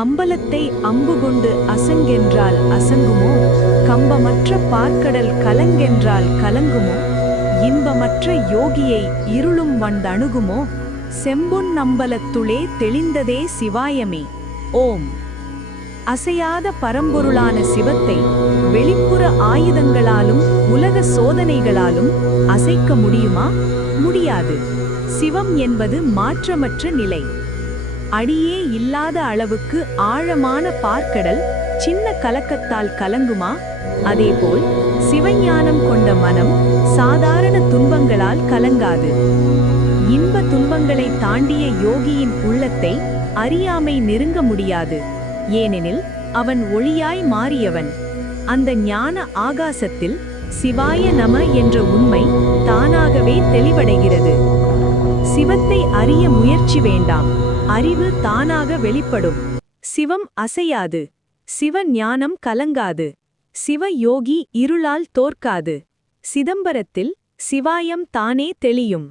அம்பலத்தை அம்புகொண்டு அசங்கென்றால் அசங்குமோ? கம்பமற்ற பார்க்கடல் கலங்கென்றால் கலங்குமோ? இன்பமற்ற யோகியை இருளும் வந்தணுகுமோ? செம்பொன் நம்பலத்துளே தெளிந்ததே சிவாயமே. ஓம். அசையாத பரம்பொருளான சிவத்தை வெளிப்புற ஆயுதங்களாலும் உலக சோதனைகளாலும் அசைக்க முடியுமா? முடியாது. சிவம் என்பது மாற்றமற்ற நிலை. அடியே இல்லாத அளவுக்கு ஆழமான பார்க்கடல் சின்ன கலக்கத்தால் கலங்குமா? அதேபோல் சிவஞானம் கொண்ட மனம் சாதாரண துன்பங்களால் கலங்காது. இன்ப துன்பங்களை தாண்டிய யோகியின் உள்ளத்தை அறியாமை நெருங்க முடியாது. ஏனெனில் அவன் ஒளியாய் மாறியவன். அந்த ஞான ஆகாசத்தில் சிவாய நம என்ற உண்மை தானாகவே தெளிவடைகிறது. சிவத்தை அறிய முயற்சி வேண்டாம், அறிவு தானாக வெளிப்படும். சிவம் அசையாது, சிவ ஞானம் கலங்காது, சிவ யோகி இருளால் தோற்காது. சிதம்பரத்தில் சிவாயம் தானே தெளியும்.